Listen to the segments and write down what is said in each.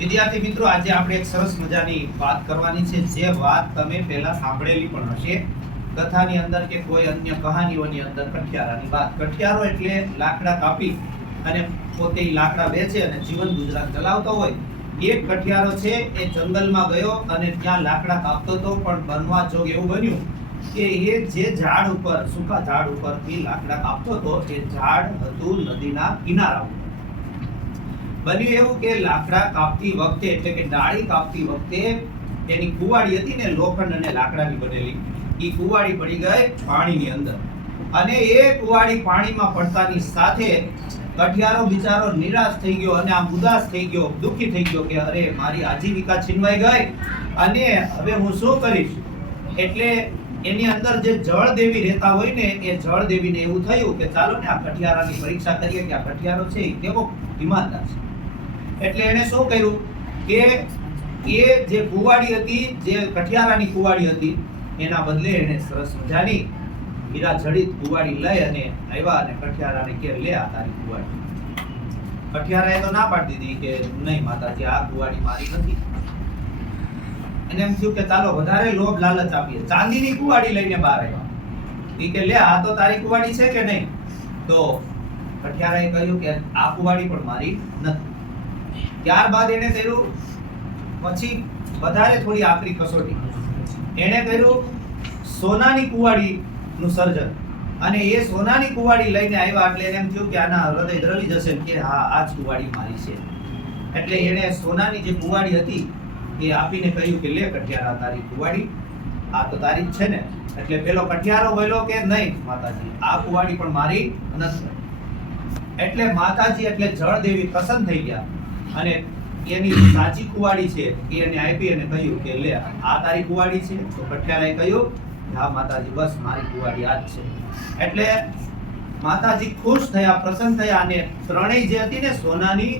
વિદ્યાર્થી મિત્રો, આજે આપણે એક સરસ મજાની વાત કરવાની છે. જે વાત તમે પહેલા સાંભળેલી પણ હશે. કથાની અંદર કે કોઈ અન્ય કહાનીઓની અંદર કઠિયારાની વાત. કઠિયારો એટલે લાકડા કાપી અને પોતે લાકડા વેચે અને જીવન ગુજરાન ચલાવતો હોય. એક કઠિયારો છે, એ જંગલમાં ગયો અને ત્યાં લાકડા કાપતો હતો, પણ બનવા જોગ એવું બન્યું કે એ જે ઝાડ ઉપર, સૂકા ઝાડ ઉપરથી લાકડા કાપતો હતો, એ ઝાડ હતું નદીના કિનારા ઉપર. બન્યું એવું કે લાકડા કાપતી વખતે, એટલે કે ડાળી કાપતી વખતે એની કુવાડી હતી ને, લોખંડ અને લાકડાની બનેલી. એ કુવાડી પડી ગઈ પાણીની અંદર. અને એ કુવાડી પાણીમાં પડતાની સાથે કઠિયારો બિચારો નિરાશ થઈ ગયો અને આમ ઉદાસ થઈ ગયો, દુઃખી થઈ ગયો કે અરે, મારી આજીવિકા છીનવાઈ ગઈ અને હવે હું શું કરીશ? એટલે એની અંદર જે જળ દેવી રહેતા હોય ને, એ જળ દેવીને એવું થયું કે ચાલો ને આ કઠિયારાની પરીક્ષા કરીએ કે આ કઠિયારો છે એ કેવો? ઈમાનદાર છે. એટલે એણે શું કર્યું કે એ જે કુવાડી હતી, જે કઠિયારાની કુવાડી હતી, એના બદલે એણે સરસ મજાની હીરા જડિત કુવાડી લઈ અને આવ્યા અને કઠિયારાને કે, લે આ તારી કુવાડી. કઠિયારાએ તો ના પાડી દીધી કે, નહીં માતાજી, આ કુવાડી મારી નથી. એને એમ થયું કે, ચાલો, વધારે લોભ લાલચ આપીએ. ચાંદીની કુવાડી લઈને બહાર આવ્યા. એ કે, લે, આ તો તારી કુવાડી છે કે નહીં? તો કઠિયારાએ કહ્યું કે, આ કુવાડી પણ મારી નથી. ત્યારબાદ એને કર્યું, પછી વધારે થોડી આકરી કસોટી. એણે કર્યું સોનાની કુવાડી નું સર્જન. અને એ સોનાની કુવાડી લઈને આવ્યા એટલે એને એમ થયું કે આના હૃદય દ્રવી જશે કે હા, આ જ કુવાડી મારી છે. એટલે એણે સોનાની જે કુવાડી હતી એ આપીને કહ્યું કે લે કઠિયારા, તારી કુવાડી. આ તો તારી જ છે ને. એટલે પેલો કઠિયારો બોલ્યો કે નહીં, માતાજી, આ કુવાડી પણ મારી નથી. એટલે માતાજી એટલે જળ દેવી પ્રસન્ન થઈ ગયા. અને એની સાચી કુવાડી છે એ એને આપી અને કહ્યું કે લે, આ તારી કુવાડી છે? તો કઠિયારાએ કહ્યું હા માતાજી, બસ મારી કુવાડી આ જ છે. એટલે માતાજી ખુશ થયા, પ્રસન્ન થયા અને ત્રણેય જે હતી ને, સોનાની,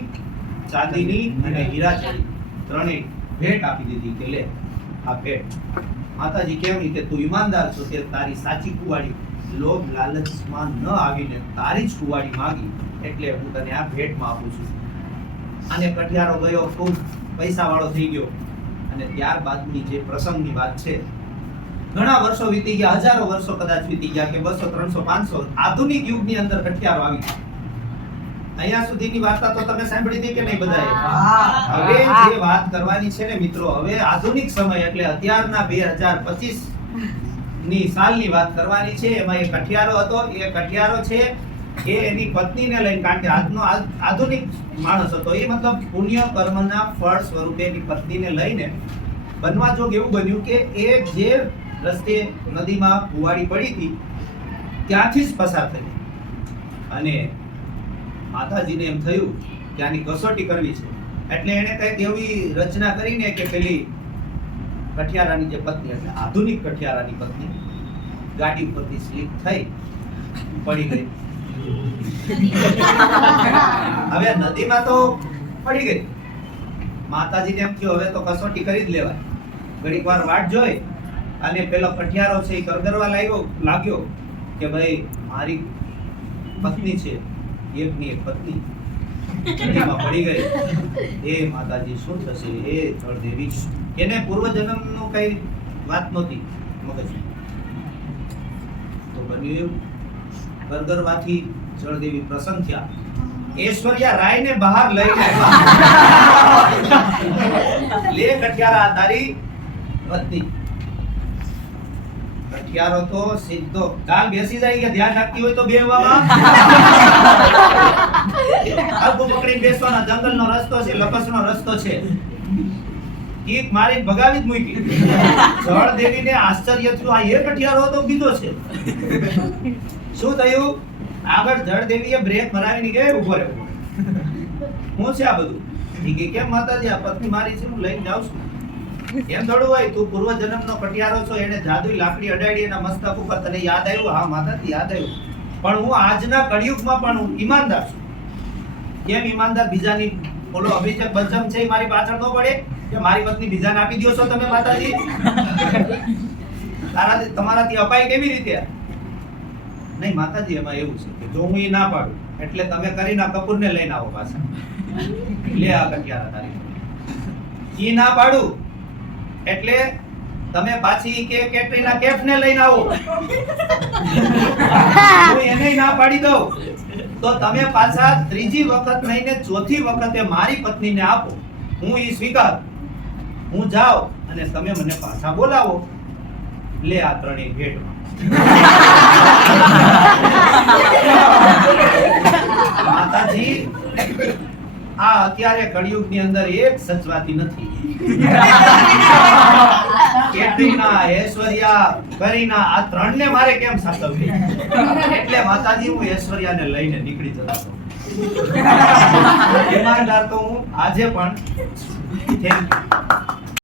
ચાંદીની અને હીરા જડી ત્રણેય ભેટ આપી દીધી કે લે, આ ભેટ. માતાજી કેમ કે તું ઈમાનદાર છો કે તારી સાચી કુવાડી લોભ લાલચમાં ન આવીને તારી જ કુવાડી માંગી, એટલે હું તને આ ભેટમાં આપું છું. અને કઠિયારો ગયો ખૂબ પૈસાવાળો થઈ ગયો. અને ત્યારબાદની જે પ્રસંગની વાત છે ઘણા વર્ષો વીતી ગયા હજારો વર્ષો કદાચ વીતી ગયા કે બસો ત્રણસો પાંચસો આધુનિક યુગની અંદર કઠિયારો આવી અહીંયા સુધીની વાર્તા તો તમે સાંભળી હતી કે નહીં બધાએ? હવે જે વાત કરવાની છે ને મિત્રો હવે આધુનિક સમય એટલે અત્યારના બે હજાર પચીસની સાલની વાત કરવાની છે. એમાં એ કઠિયારો હતો એ કઠિયારો છે એ એની પત્નીને લઈને, કારણ કે આજનો આધુનિક માણસ હતો, એ મતલબ પુણ્ય કર્મના ફળ સ્વરૂપે એની પત્નીને લઈને બનવા જોગ એવું બન્યું કે એ જે રસ્તે નદીમાં કુવાડી પડી હતી, ત્યાંથી જ પસાર થઈ અને માતાજીને એમ થયું કે આની કસોટી કરવી છે. એટલે એણે કંઈક એવી રચના કરીને કે પેલી કઠિયારાની જે પત્ની, એટલે આધુનિક કઠિયારાની પત્ની, ગાડી ઉપરથી સ્લીપ થઈ, પડી ગઈ. હવે નદીમાં તો પડી ગઈ. માતાજીને એમ થયું, હવે તો કસોટી કરી જ લેવાય. ઘડીક વાર વાટ જોઈ, અને પેલો પઠિયારો છે એ કરગરવા લાગ્યો લાગ્યો કે ભાઈ, મારી પત્ની છે, એકની એક પત્ની. નદીમાં પડી ગઈ. એ માતાજી, શું થશે? એ જળદેવી એને પૂર્વજન્મનું કઈ વાત નહોતી મગજ તો બન્યું એવું. ગરગરવાથી જળદેવી પ્રસન્ન થયા. ઐશ્વર્યા રાયને બહાર લઈને લે કઠિયારા તારી પત્ની કઠિયારો તો સીધો. કાલ બેસી જાય કે ધ્યાન રાખતી હોય તો બે આગું પકડીને બેસવાના જંગલનો રસ્તો છે, લપસનો રસ્તો છે. કીક મારી ભગાવી જ મૂકી. જળ દેવીને આશ્ચર્ય થયું, આ એ કઠિયારો તો કીધો છે. શું થયું? આગળ જળ દેવીએ બ્રેક મરાવીને કે ઊભો રહે હું છે આ બધું? કે, કેમ માતાજી, આ પત્ની મારી છે, હું લઈને જાઉં છું. એમ થોડું હોય, તું પૂર્વ જન્મનો કટિયારો છો, એને જાદુઈ લાકડી અડાડી એના મસ્તક ઉપર તને યાદ આવ્યું? હા, માતાજી, યાદ આવ્યું. પણ હું આજના કળિયુગમાં પણ હું ઈમાનદાર છું. કેમ ઈમાનદાર? બીજાની ઓલો અભિષેક બચ્ચન છે એ મારી પાછળ ન પડે? કે મારી પત્ની બીજાને આપી દો છો તમે, માતાજી? તારાથી, તમારાથી અપાય કેવી રીતે? નહીં, માતાજી, એમાં એવું છે કે જો હું એ ના પાડું, એટલે તમે કરીના કપૂરને લઈને આવો પાછા. લે આ કટિયારા તારી. એ ના પાડું, એટલે તમે પાછી કે કેટરીના કેફ ને લઈને આવો. હું એને ના પાડી દઉં. તો તમે પાછા ત્રીજી વખત નહીં ને ચોથી વખતે મારી પત્નીને આપો. હું એ સ્વીકાર. હું જાઉં અને તમે મને પાછા બોલાવો. લે આ ત્રણેય ભેટમાં. માતાજી, આ અત્યારે કળિયુગની અંદર એક સચવાતી નથી કેટરીના ઐશ્વર્યા કરીના આ ત્રણ ને મારે કેમ સાચવવી એટલે માતાજી, હું ઐશ્વર્યાને લઈને નીકળી જતો. ઈમાનદાર તો હું આજે પણ થેન્ક you.